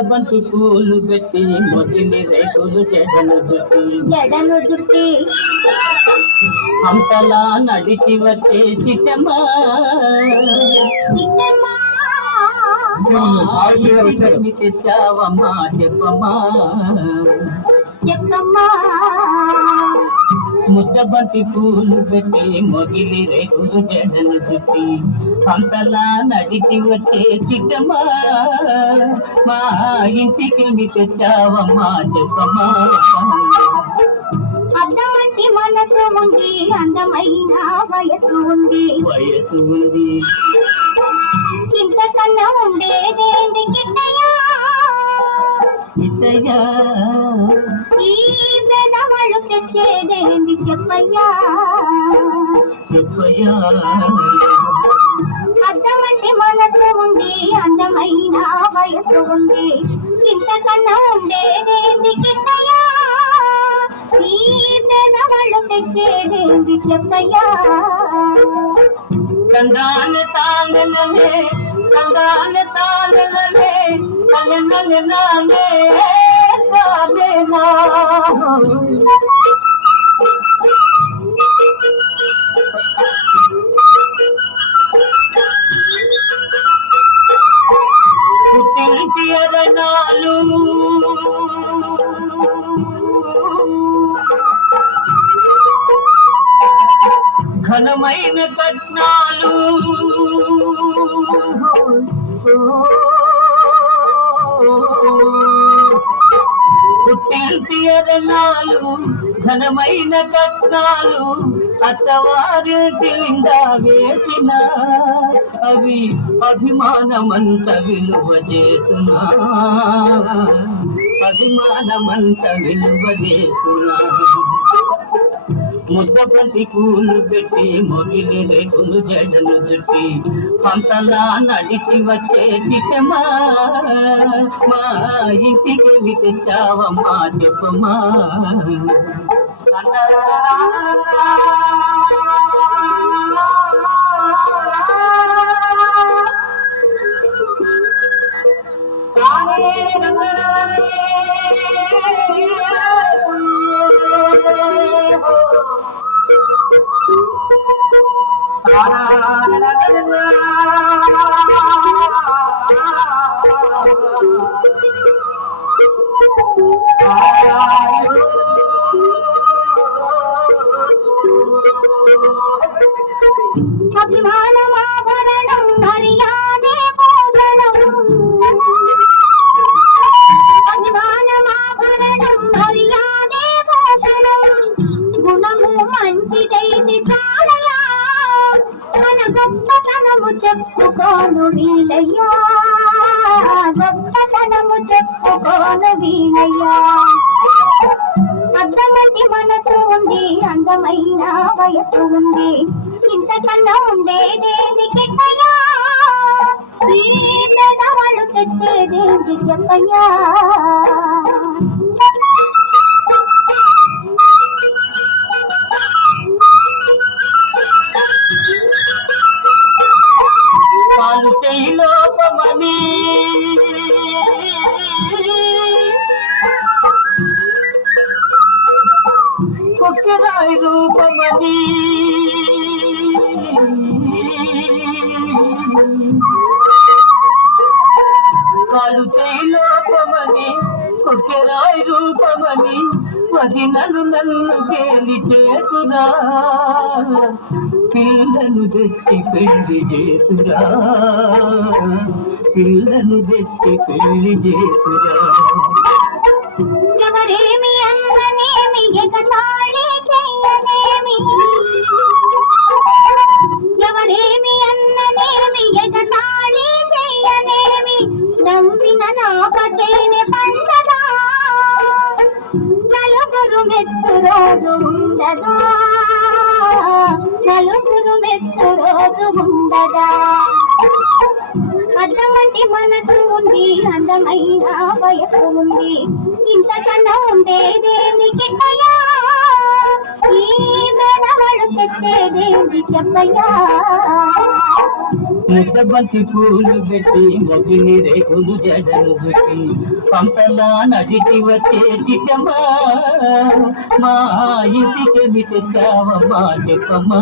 ముద్దబంతి పూలు పెట్టి మొదలి రేకులు జడను జుట్టి అంతలా నడిచి వచ్చే చిట్టమ్మా తెచ్చావమ్మా చెప్పమ్మా ముద్దబంతి పూలు పెట్టి మొగిలి రేకులు జడను చుట్టి అంతలా నడిచి వచ్చే చిట్టమ్మా మా ఇంటికి తెచ్చావమ్మా చెప్పమ్మా అద్దమంటి మనసు ఉంది అందమైన వయసు ఉంది ఇంతకన్నా ఉండేదేంటి గిట్టయ్యా ఈ పెదవాళ్ళు తెచ్చేదేంటి చెప్పయ్యా అద్దమంటి మనసు ఉంది అందమైన వయసు ఉంది ఇంతకన్నా ఉండేదేంటి గిట్టయ్యా ఈ పెదవాళ్ళు తెచ్చేదేంటి చెప్పయ్యా కందాన తాళలే కందాన తాళలే కందన నామే సామేనా పుట్టింటి అరణాలు ఘనమైన కట్నాలు పుట్టింటి అరణాలు ఘనమైన కట్నాలు అత్తవారింటి నిండా వేసిన అవి అభిమానమంత విలువ చేస్తున్నా అభిమానమంత విలువ చేస్తున్నా ముద్దబంతి పూలు పెట్టి మొగిలి రేకులు జడను చుట్టి అంతలా నడిచి వచ్చే చిట్టమ్మా మా ఇంటికి తెచ్చావమ్మా చెప్పమ్మా అభిమానమాభరణం మర్యాదే పూజనం అభిమానమాభరణం మర్యాదే పూజనం గుణము మంచిదైతే చాలయా మన గొప్పతనము చెప్పుకోను వీలయ్యా గొప్పతనము చెప్పుకోను వీలయ్యా అద్దమంటి మనసు ఉంది అందమైన వయసు ఉంది ఇంతకన్నా ఉండేదేంటి గిట్టయ్యా ఈ పెదవాళ్ళు తెచ్చేదేంటి చెప్పయ్యా పాలు చేయి లోపమని కొక్కెరాయి రూపమని కాలు చేయి లోపమని కొక్కెరాయి రూపమని వదినలు నన్ను గేలి చేతురా పిల్లను తెచ్చి పెళ్లి చేతురా పిల్లను తెచ్చి పెళ్లి చేతురా ఎవరేమి అన్ననేమి ఎగతాళి చెయ్యనేమి ఎవరేమి అన్ననేమి ఎగతాళి చెయ్యనేమి నమ్మిన నా పటేనే పండదా నలుగురు మెచ్చు రోజు ఉండదా నలుగురు మెచ్చు రోజు ఉండదా అద్దమంటి మనసు ఉంది అందమైన వయసు ఉంది ఇంతకన్నా ఉండేదేంటి గిట్టయ్యా ఈ పెదవాళ్ళు తెచ్చేదేంటి చెప్పయ్యా ముద్దబంతి పూలు పెట్టి మొగిలి రేకులు జడలు పెట్టి పంపలా నడిచి వచ్చే చిట్టమ్మా మా ఇంటికి తెచ్చావమ్మా చెప్పమ్మా.